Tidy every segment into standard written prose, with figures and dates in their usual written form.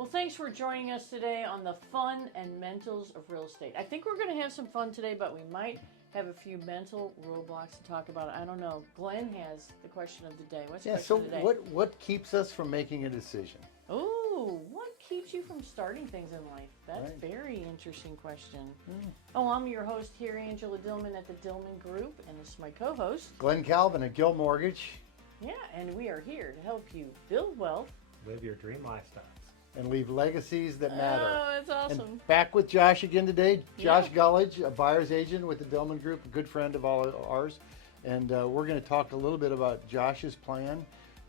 Well, thanks for joining us today on the fun and mentals of real estate. I think we're going to have some fun today, but we might have a few mental roadblocks to talk about. I don't know. Glenn has the question of the day. What's the question of the day? What keeps us from making a decision? Oh, what keeps you from starting things in life? That's a very interesting question. Oh, I'm your host here, Angela Dillmon at the Dillmon Group, and this is my co-host, Glen Calvin at Gill Mortgage. Yeah, and we are here to help you build wealth, live your dream lifestyles, and leave legacies that matter. Oh, that's awesome. And back with Josh again today. Josh Gulledge, a buyer's agent with the Dillmon Group, a good friend of all ours. And we're going to talk a little bit about Josh's plan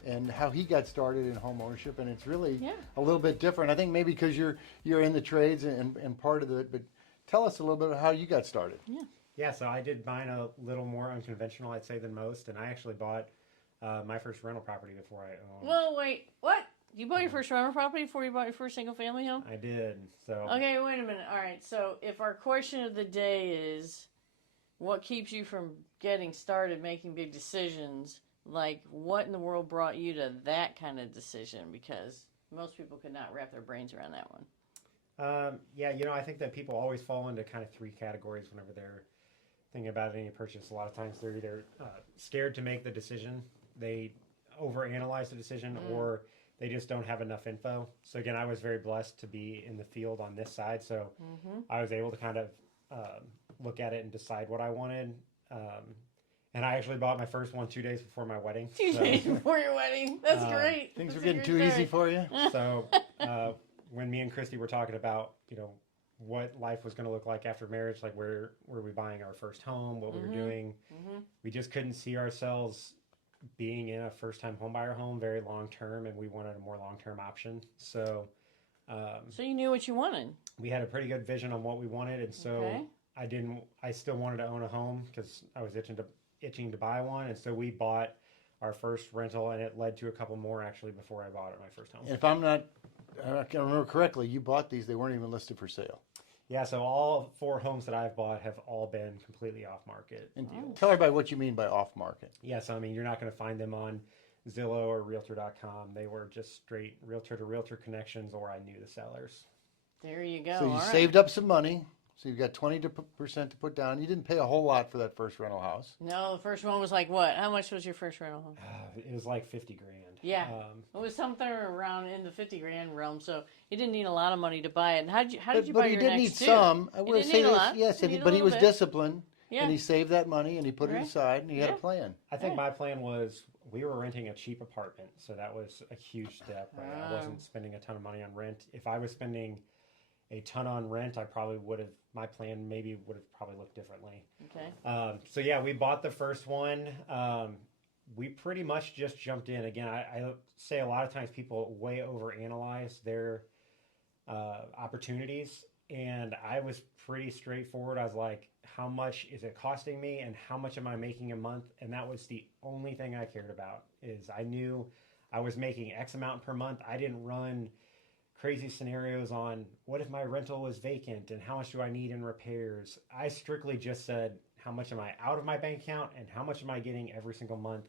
and how he got started in home ownership. And it's really a little bit different. I think maybe because you're in the trades and part of it. But tell us a little bit about how you got started. Yeah, so I did mine a little more unconventional, I'd say, than most. And I actually bought my first rental property before I owned. Well, wait, what? You bought your first rental property before you bought your first single family home? I did. So okay, wait a minute. All right. So if our question of the day is what keeps you from getting started making big decisions, like what in the world brought you to that kind of decision? Because most people could not wrap their brains around that one. Yeah, I think that people always fall into kind of three categories whenever they're thinking about any purchase. A lot of times they're either scared to make the decision, they overanalyze the decision, or they just don't have enough info. So again, I was very blessed to be in the field on this side. So I was able to kind of look at it and decide what I wanted. And I actually bought my first one 2 days before my wedding. 2 days before your wedding. That's great. Things That's were getting too easy for you. So when me and Christy were talking about, what life was going to look like after marriage, like where were we buying our first home, what we were doing, we just couldn't see ourselves being in a first-time homebuyer home very long-term, and we wanted a more long-term option. So so you knew what you wanted. We had a pretty good vision on what we wanted, and so I still wanted to own a home because I was itching to buy one, and so we bought our first rental, and it led to a couple more actually before I bought my first home. And if I can remember correctly, you bought these, they weren't even listed for sale. Yeah, so all 4 homes that I've bought have all been completely off-market. And tell everybody what you mean by off-market. Yeah, so you're not going to find them on Zillow or Realtor.com. They were just straight realtor-to-realtor connections, or I knew the sellers. There you go. So you saved up some money. So you've got 20% to put down. You didn't pay a whole lot for that first rental house. No, the first one was like what? How much was your first rental home? It was like $50,000. Yeah, it was something around in the $50,000 realm. So you didn't need a lot of money to buy it. And how did you buy your next two? But he did need some. I would say this, yes, but he was disciplined. Yeah. And he saved that money and he put it aside and he had a plan. I think my plan was we were renting a cheap apartment, so that was a huge step. Right? I wasn't spending a ton of money on rent. If I was spending a ton on rent, my plan maybe would have probably looked differently. Okay. So yeah, we bought the first one. We pretty much just jumped in. Again, I say a lot of times people way overanalyze their opportunities, and I was pretty straightforward. I was like, how much is it costing me and how much am I making a month? And that was the only thing I cared about. Is I knew I was making X amount per month. I didn't run crazy scenarios on what if my rental was vacant and how much do I need in repairs. I strictly just said, how much am I out of my bank account and how much am I getting every single month?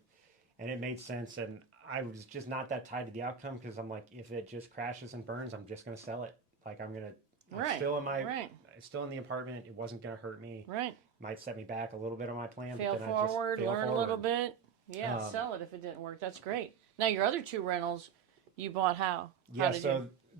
And it made sense. And I was just not that tied to the outcome because I'm like, if it just crashes and burns, I'm just going to sell it. Like I'm still in the apartment. It wasn't going to hurt me. Right. Might set me back a little bit on my plan. Fail forward, learn a little bit. Yeah, sell it if it didn't work. That's great. Now your other 2 rentals, you bought how?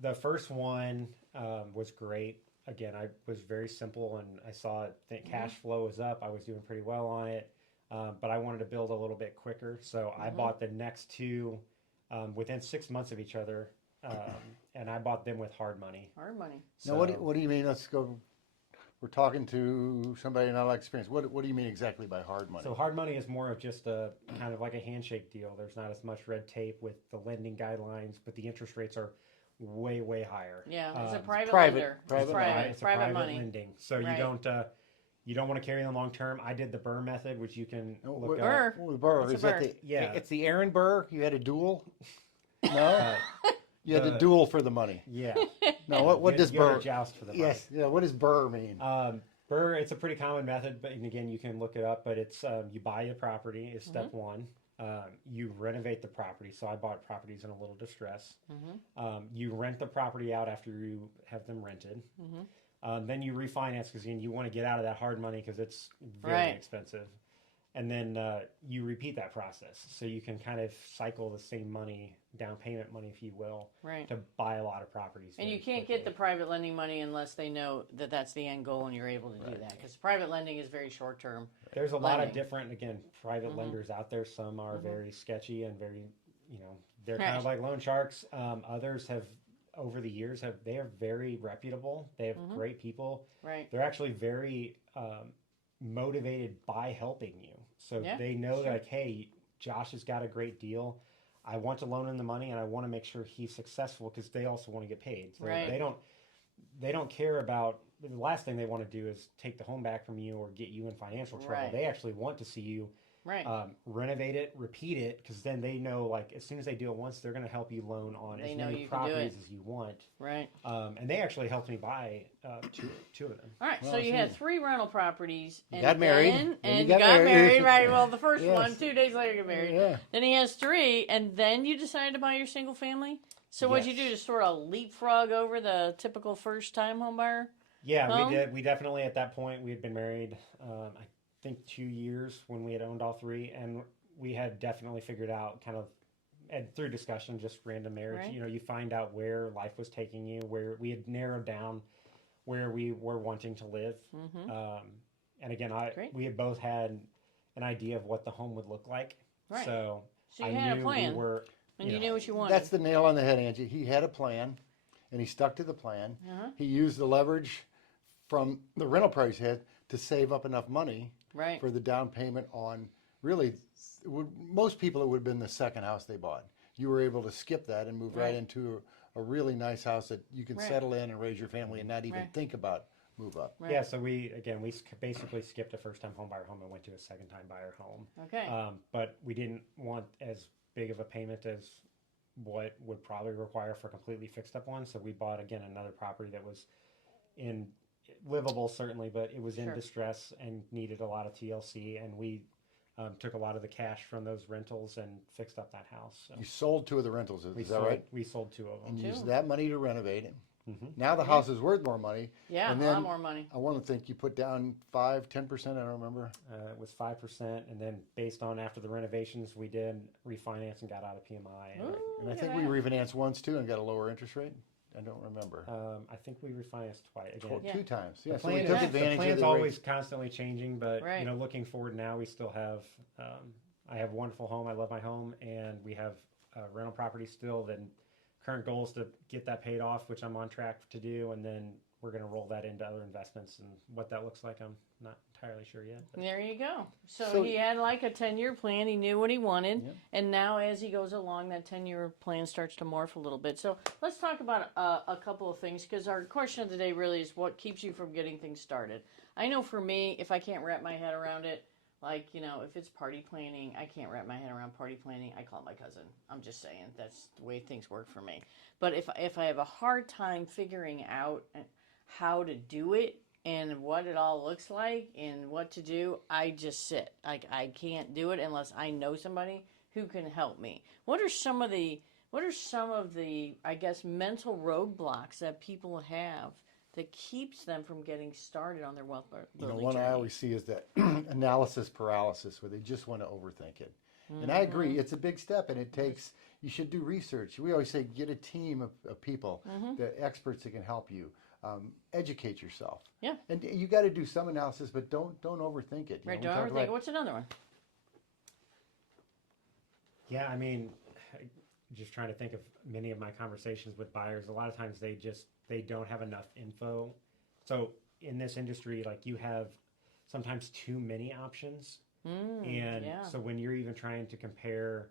The first one was great. Again, I was very simple and I saw that cash flow was up. I was doing pretty well on it, but I wanted to build a little bit quicker. So I bought the next 2 within 6 months of each other, and I bought them with hard money. Hard money. So, now, what do you mean? Let's go. We're talking to somebody not like experience. What do you mean exactly by hard money? So hard money is more of just a kind of like a handshake deal. There's not as much red tape with the lending guidelines, but the interest rates are way, way higher. Yeah, it's a private lender. It's private money. lending. So you don't want to carry them long term. I did the Burr method, which you can look up. Burr. Is that it's the Aaron Burr? You had a duel? No? You had to duel for the money. Yeah. No, what does Burr? Joust for the money. Yes. Yeah. What does Burr mean? Burr, it's a pretty common method, but again, you can look it up. But it's you buy a property is step one. You renovate the property. So I bought properties in a little distress. Mm-hmm. You rent the property out after you have them rented. Mm-hmm. Then you refinance because you want to get out of that hard money because it's very Right. expensive. And then you repeat that process. So you can kind of cycle the same money, down payment money, if you will, Right. to buy a lot of properties. And very you can't quickly. get the private lending money unless they know that that's the end goal and you're able to do that. Because private lending is very short term. There's a lot of lending. different, again, private Mhm. lenders out there. Some are Mhm. very sketchy and very, they're Right. kind of like loan sharks. Others have, over the years, they are very reputable. They have Mhm. great people. Right. They're actually very motivated by helping you. So Yeah, they know sure. like, hey, Josh has got a great deal. I want to loan him the money and I want to make sure he's successful because they also want to get paid. So Right. they don't care about, the last thing they want to do is take the home back from you or get you in financial trouble. Right. They actually want to see you Right. renovate it, repeat it, because then they know, like, as soon as they do it once, they're going to help you loan on They as know many you can do properties it. as you want. Right. And they actually helped me buy two of them. All right. Well, So you see. had 3 rental properties. You And got married, then- and you and got married. Right. Well, the first Yes. one, 2 days later, you get married. Yeah. Then he has 3, and then you decided to buy your single family. So what'd you do? Yes. Just sort of leapfrog over the typical first time home buyer? Yeah, Home? we did. We definitely, at that point, we had been married, I think 2 years when we had owned all 3, and we had definitely figured out kind of, and through discussion, just random marriage, Right. you find out where life was taking you, where we had narrowed down where we were wanting to live. Mm-hmm. And again, Great. we had both had an idea of what the home would look like. Right. So So you I had knew a plan, we were, and you know, knew what you wanted. That's the nail on the head, Angie. He had a plan, and he stuck to the plan. Uh-huh. He used the leverage from the rental price hit to save up enough money Right. for the down payment on, really, most people it would have been the second house they bought. You were able to skip that and move right Right. into a really nice house that you can Right. settle in and raise your family and not even Right. think about move up. Right. yeah, so we basically skipped a first-time home buyer home and went to a second-time buyer home. Okay. But we didn't want as big of a payment as what would probably require for a completely fixed up one. So we bought, again, another property that was in livable, certainly, but it was in Sure. distress and needed a lot of TLC. And we took a lot of the cash from those rentals and fixed up that house. So You sold 2 of the rentals, is that sold, right? We sold 2 of them. And you used Two. that money to renovate it. Mhm. Now the house is worth more money. Yeah, and a then lot more money. I want to think you put down 5-10%, I don't remember. It was 5%, and then based on after the renovations, we did refinance and got out of PMI. And Ooh, And I look think at we that. refinanced once too and got a lower interest rate. I don't remember. I think we refinanced twice again. Yeah. 2 times. The Yeah, so plan we is, took Yeah. advantage the of plan's the always rate. constantly changing, but Right. looking forward now, we still have. I have a wonderful home. I love my home, and we have rental property still. Then current goal is to get that paid off, which I'm on track to do, and then we're going to roll that into other investments. And what that looks like, I'm not entirely sure yet. But There you go. So, So- he had like a 10-year plan. He knew what he wanted. Yep. And now as he goes along, that 10-year plan starts to morph a little bit. So let's talk about a couple of things, because our question of the day really is what keeps you from getting things started. I know for me, if I can't wrap my head around it, like, if it's party planning, I can't wrap my head around party planning. I call my cousin. I'm just saying that's the way things work for me. But if I have a hard time figuring out how to do it and what it all looks like and what to do, I just sit. I can't do it unless I know somebody who can help me. What are some of the I guess mental roadblocks that people have that keeps them from getting started on their wealth building One journey? I always see is that analysis paralysis, where they just want to overthink it. And I agree, it's a big step, and you should do research. We always say get a team of people, the experts that can help you. Educate yourself. Yeah. And you got to do some analysis, but don't overthink it. Right, We don't talked overthink. about- What's another one? Yeah, I mean, just trying to think of many of my conversations with buyers. A lot of times they don't have enough info. So in this industry, like, you have sometimes too many options. And yeah. so when you're even trying to compare,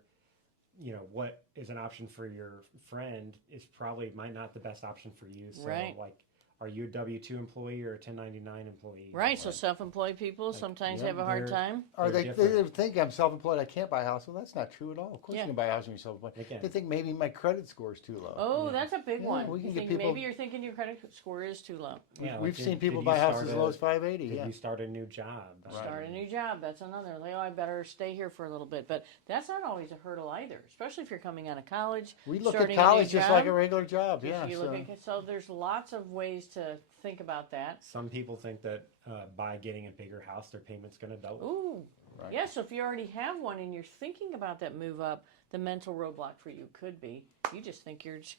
what is an option for your friend is probably might not the best option for you. So Right. like, are you a W-2 employee or a 1099 employee? Right. So self-employed people sometimes yeah, have a hard they're- time. Or They're they different. think I'm self-employed, I can't buy a house. Well, that's not true at all. Of course Yeah. you can buy a house when you're self-employed. They can. They think maybe my credit score is too low. Oh, that's a big Yeah, one. we can You get think people- maybe you're thinking your credit score is too low. Yeah, We've like, seen people did buy you houses start as low as 580. Did Yeah. you start a new job? Start a new job. That's another. Like, oh, I better stay here for a little bit. But that's not always a hurdle either, especially if you're coming out of college. We look at starting a new college just like job. a regular job. If Yeah. you So. look at, so there's lots of ways to think about that. Some people think that by getting a bigger house, their payment's going to double. Ooh. Right. Yeah, so if you already have one and you're thinking about that move up, the mental roadblock for you could be you just think it's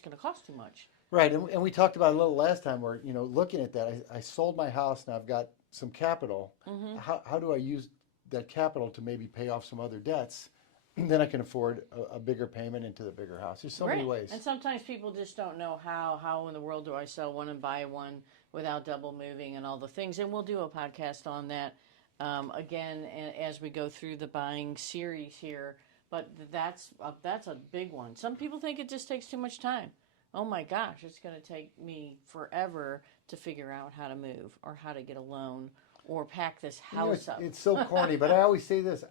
gonna cost too much. Right, and we talked about it a little last time where, looking at that, I sold my house and I've got some capital. Mm-hmm. How do I use that capital to maybe pay off some other debts? Then I can afford a bigger payment into the bigger house. There's so many ways. And sometimes people just don't know how in the world do I sell one and buy one without double moving and all the things. And we'll do a podcast on that again as we go through the buying series here. But that's a big one. Some people think it just takes too much time. Oh my gosh, it's going to take me forever to figure out how to move or how to get a loan or pack this house up. It's so corny, but I always say this.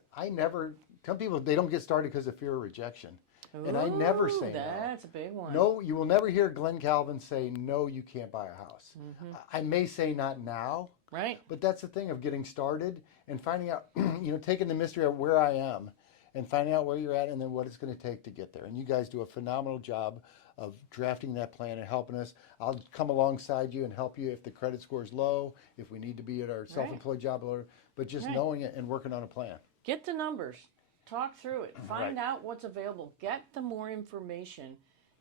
Some people, they don't get started because of fear of rejection. And I never Ooh, say no. that's a big one. No, you will never hear Glen Calvin say, no, you can't buy a house. Mm-hmm. I may say not now, Right? but that's the thing of getting started and finding out, taking the mystery of where I am and finding out where you're at and then what it's going to take to get there. And you guys do a phenomenal job of drafting that plan and helping us. I'll come alongside you and help you if the credit score is low, if we need to be at our self-employed job, but just knowing it and working on a plan. Get the numbers. Talk through it. Find Right. out what's available. Get the more information.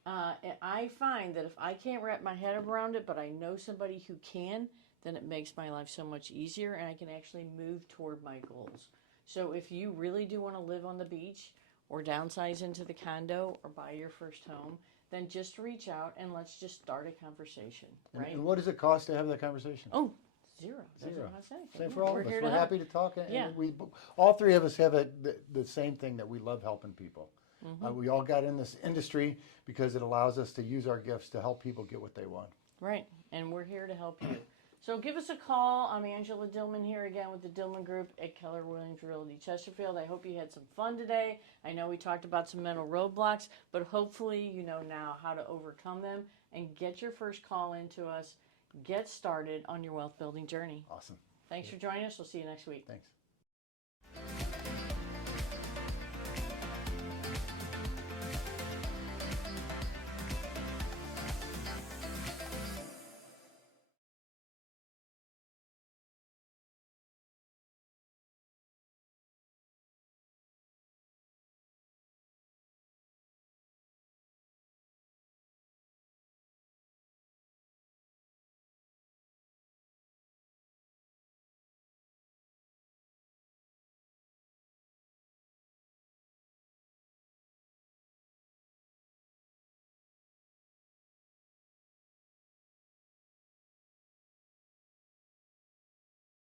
And I find that if I can't wrap my head around it, but I know somebody who can, then it makes my life so much easier and I can actually move toward my goals. So if you really do want to live on the beach or downsize into the condo or buy your first home, then just reach out and let's just start a conversation, right? And what does it cost to have that conversation? Oh, zero. That's Zero. what I say. Same for all of us. here We're to help. happy to talk. And Yeah. all three of us have the same thing that we love helping people. Mm-hmm. We all got in this industry because it allows us to use our gifts to help people get what they want. Right, and we're here to help you. So give us a call. I'm Angela Dillmon here again with the Dillmon Group at Keller Williams Realty Chesterfield. I hope you had some fun today. I know we talked about some mental roadblocks, but hopefully you know now how to overcome them and get your first call into us. Get started on your wealth building journey. Awesome. Thanks for joining us. We'll see you next week. Thanks.